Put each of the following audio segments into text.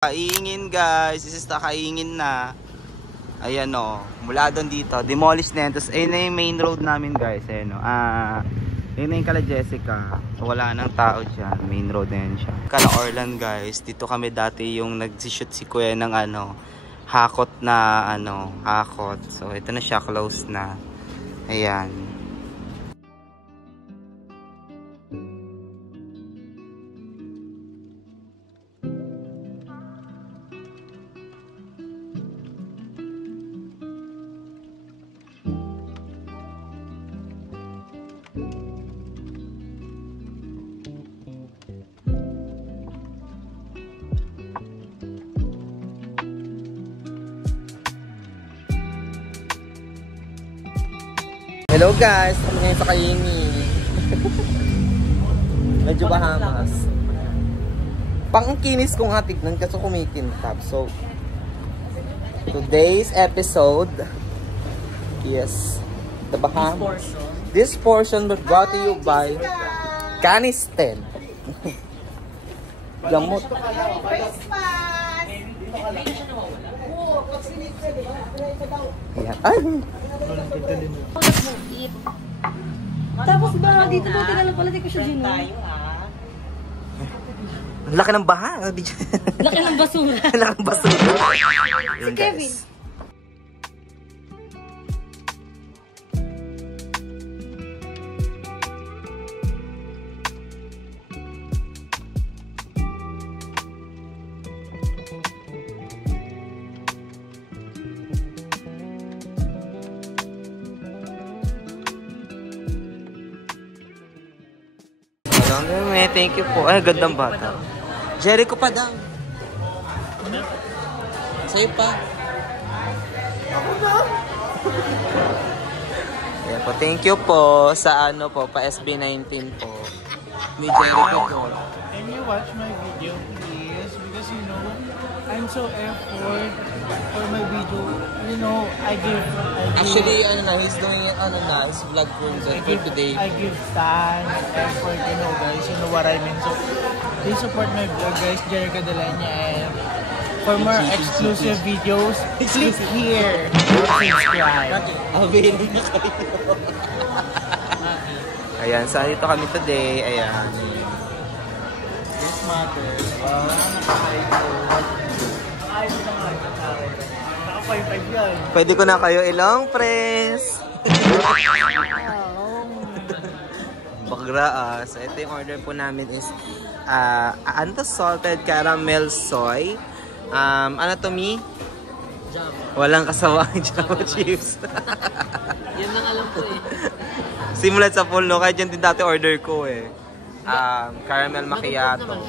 Kaingin guys, this is the Kaingin na. Ayan o, mula doon dito, demolish na yan. Tapos ayun na yung main road namin guys. Ayan o, yun na yung Kala Jessica. Wala nang tao dyan, main road na yan siya. Kala Orlan guys, dito kami dati yung nagsishoot si Kuya ng hakot na hakot. So ito na siya, close na. Ayan. Hello guys, kami ngayon sa Kaingin. Medyo Bahamas. Pangkinis kong tignan kaso kumikintab. So, today's episode is the Bahamas. This portion was brought to you by Canistel. Gamot. Ayan. Ay! Tapos ba dito buti na lang pala di ko siya gino. Ang laki ng baha. Laki ng basura. Laki ng basura. Si Kevin. Thank you po. Ay, gandang bata. Jericho pa daw. Sa'yo pa. Ako na. Ayan po. Thank you po sa pa SB19 po. Ni Jericho po. Can you watch my video please? Because I'm so effort for my video. I give Actually, he's doing his vlog for today. I give time, effort, guys. You know what I mean? So, please support my vlog, guys. Jerica Delanya. And for more exclusive videos, click here. Subscribe. Awin na kayo. Ayan, sa dito kami today. Ayan. Yes, mother. Wow, nakakaray ko. Ay, naka-5-5 yan. Pwede ko na kayo ilong press. Bagra. So ito yung order po namin is salted caramel soy. Ano to mi? Java. Walang kasawang Java chips. Yan lang alam ko eh. Simulat sa full no, kahit yan din dati order ko eh. Caramel macchiato.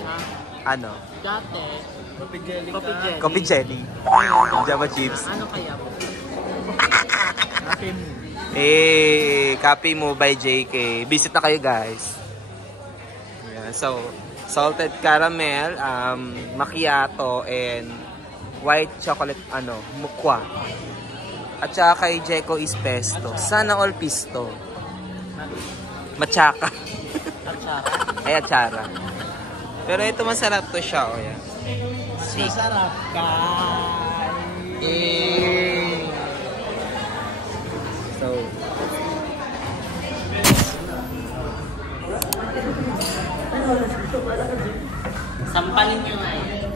Ano? Dati. Coffee jelly. Java chips. Ano kaya po? Copy mo by JK. Visit na kayo guys. Yeah, so, salted caramel, macchiato, and white chocolate, mukwa. At saka kay Jeko is pesto. Sana all pisto. Machaka. Ay, atsara. Pero ito masarap to siya, o yan. Masarap, guys. So, Sampalin nyo nga yan.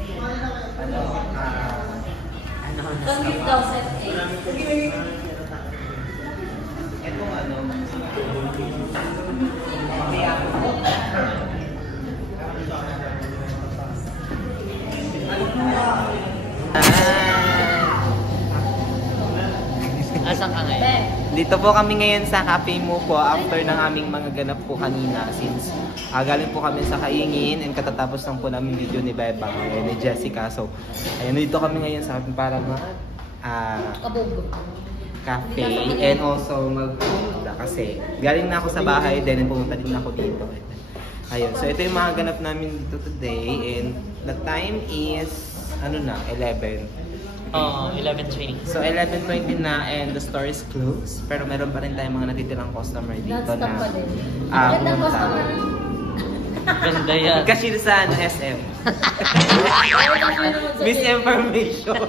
Don't daw set A. Asan ka ngayon? Dito po kami ngayon sa Cafe Mo po after ng aming mga ganap po kanina since galing po kami sa Kaingin and katatapos lang po namin video ni Bebang ni Jessica. So, ayun, dito kami ngayon sa amin para cafe and also magpunta kasi galing na ako sa bahay then pumunta din ako dito. Ayun, so ito yung mga ganap namin dito today and the time is 11. 11:20. So 11:20 na and the store is closed. Pero meron pa rin tayong mga natitirang customer dito na pumunta. Ganda yan. Cashier sa SM. Misinformation.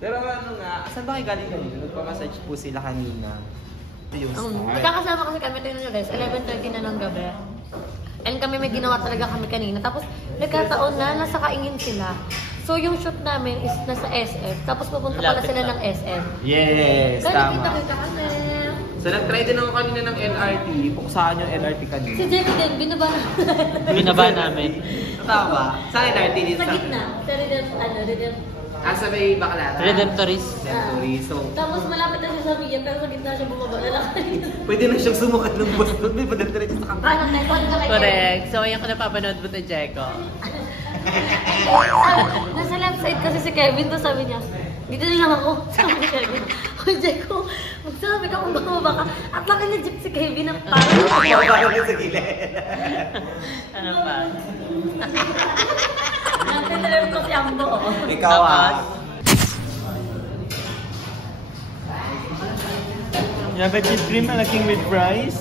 Pero ano nga, saan ba kayo galing kanina? Nagpa-massage po sila kanina. Ito yung Magkakasama kasi kami, tingnan nyo guys, 11:30 na ng gabi. And kami may ginawa talaga kami kanina. Tapos nagkataon na nasa Kaingin sila. So yung shoot namin is nasa SM. Tapos pupunta pala sila ng SM. Yes, Kaya tama. kita kami. So nag-try din ako kanina ng LRT. Puksahan yung LRT kanina. Si Jerry din, binaba na. Binaba namin. Tama. Sa LRT din Sa gitna. Sa Redem. Sa may Baclaran. Redemptoris. Redemptoris. So, Tapos malapit na siya sa Mia, pero sa gitna siya bumaba. Lalakad. pwede na siyang sumakit ng bus. May padagdarit sa kampanya. Paano na? Paano na? Correct. So, ayan ko napapanood mo to, Jeko. Nasa left side kasi si Kevin, to sabi niya, dito na lang ako. Sabi ni Kevin, Hoy, Jeko, magsabi ka kung bumaba ka. At laki na jeep si Kevin ang parang. Parang sa gilid. Ano pa? Nagtitrip ko si Ambo. Ikaw Yeah, but you dream malaking with fries?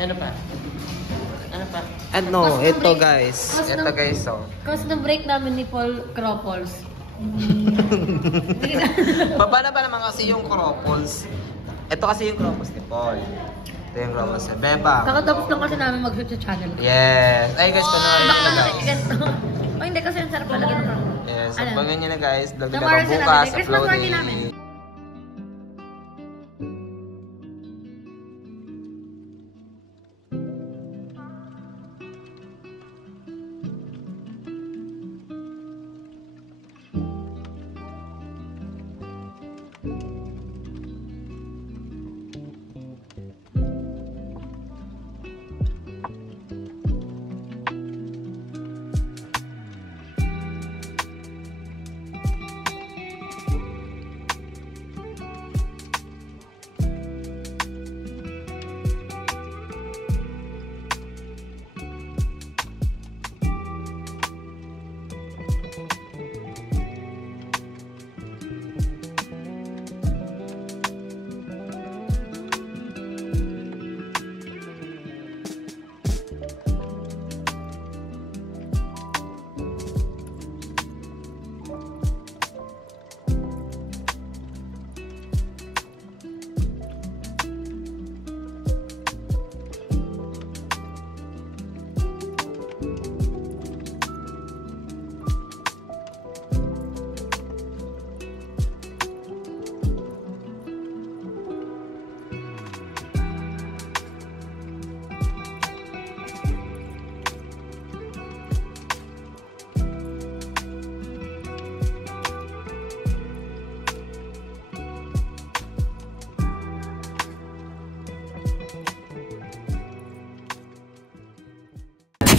Ano pa? Ano pa? Ano, ito guys. Ito guys, oh. Kasi ng break namin ni Paul Croppols. Baba na ba naman kasi yung Croppols? Ito kasi yung Croppols ni Paul. Ito yung Croppols ni Beba. Kakatapos lang kasi namin mag-shoot sa channel. Yes. Ay guys, panoorin nyo na guys. Oh, hindi kasi ang sarap palagi ng Yes, abangan nyo na guys. Dagdagan Tomorrow pa sa bukas, natin. Christmas party uploading. namin.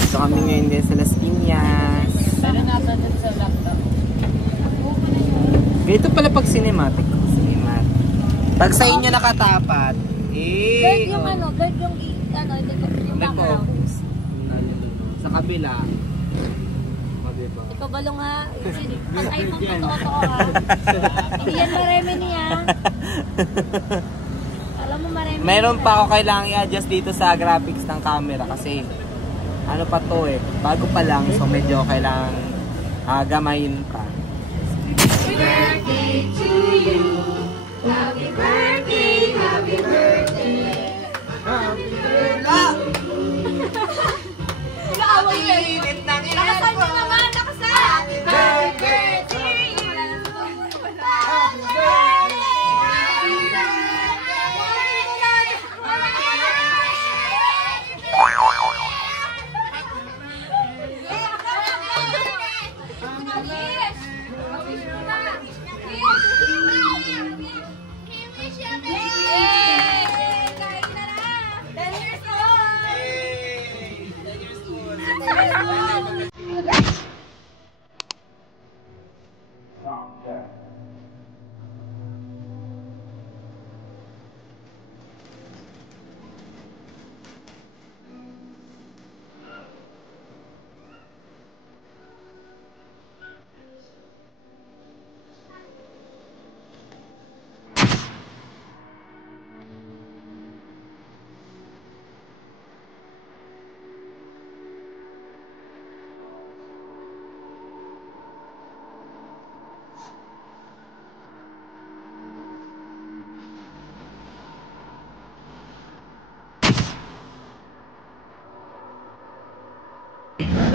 So kami ngayon din sa Las Piñas. Pero nasa dun sa laptop. Ganito pala pag cinematic. Pag sa inyo nakatapat, Blurred yung ano, blurred yung yung background. Sa kabila. O, diba? Ikaw balong ha, pag iPhone totoo ha. Hindi yan marami niya. Alam mo marami. Meron pa ako kailangan i-adjust dito sa graphics ng camera kasi ano pa to eh, bago pa lang so medyo kailangan gamayin pa. Happy birthday to you. Happy birthday, happy birthday. Happy birthday. Nakaaway yun. Init ng Nakasal mo naman, nakasal. Happy birthday to you. Happy birthday.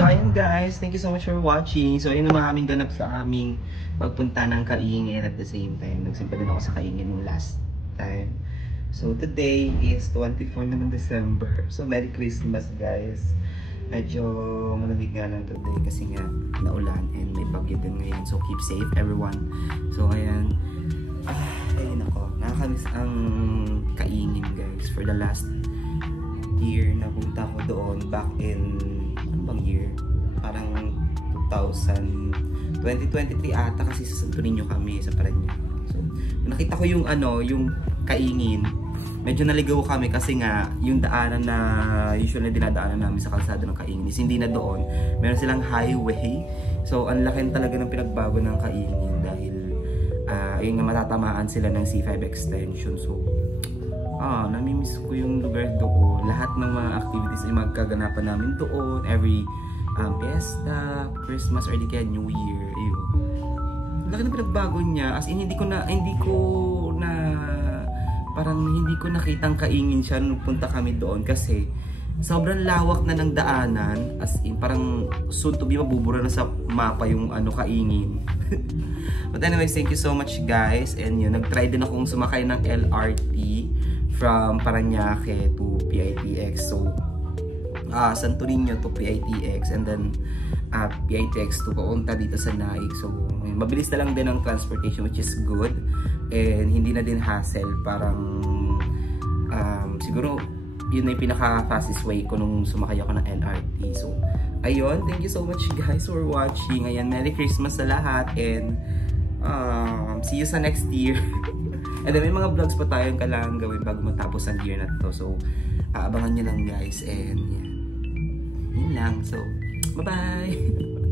So ayun guys, thank you so much for watching. So ayun ang mga aming ganap sa aming pagpunta ng Kaingin at the same time. Nagsimpa din ako sa Kaingin yung last time. So today is 24 na ng December. So Merry Christmas guys. Medyo malamig nga lang today kasi nga naulan and may bagyo din ngayon. So keep safe everyone. So ayan. Ayun ako. Nakakamiss ang Kaingin guys. For the last year napunta ko doon back in ano bang year? Parang 2023 ata kasi sa Santo Niño kami sa Parañaque. So nakita ko yung yung Kaingin. Medyo naligaw kami kasi nga yung daanan na usually dinadaanan namin sa kalsada ng Kaingin is hindi na doon. Meron silang highway. So ang laki talaga ng pinagbago ng Kaingin dahil ayun nga matatamaan sila ng C5 extension. So namimiss ko yung lugar doon. Lahat ng mga activities ay magkaganapan namin doon. Every fiesta, Christmas, or di kaya New Year. Ayun. Laki na pinagbago niya. As in, hindi ko nakitang Kaingin siya nung punta kami doon. Kasi sobrang lawak na ng daanan. As in, parang soon to be mabubura na sa mapa yung Kaingin. But anyways, thank you so much guys. And yun, nag-try din akong sumakay ng LRT from Parañaque to PITX. So, Santo Niño to PITX and then PITX to papunta dito sa Naik. So, mabilis na lang din ang transportation which is good. And hindi na din hassle. Parang, siguro, yun na yung pinaka-fastest way ko nung sumakay ako ng LRT. So, ayun. Thank you so much guys for watching. Ayan, Merry Christmas sa lahat. And, see you sa next year. And then may mga vlogs pa tayong kailangan gawin bago matapos ang year na to. So, abangan nyo lang guys. And, yeah. Yun lang. So, bye-bye!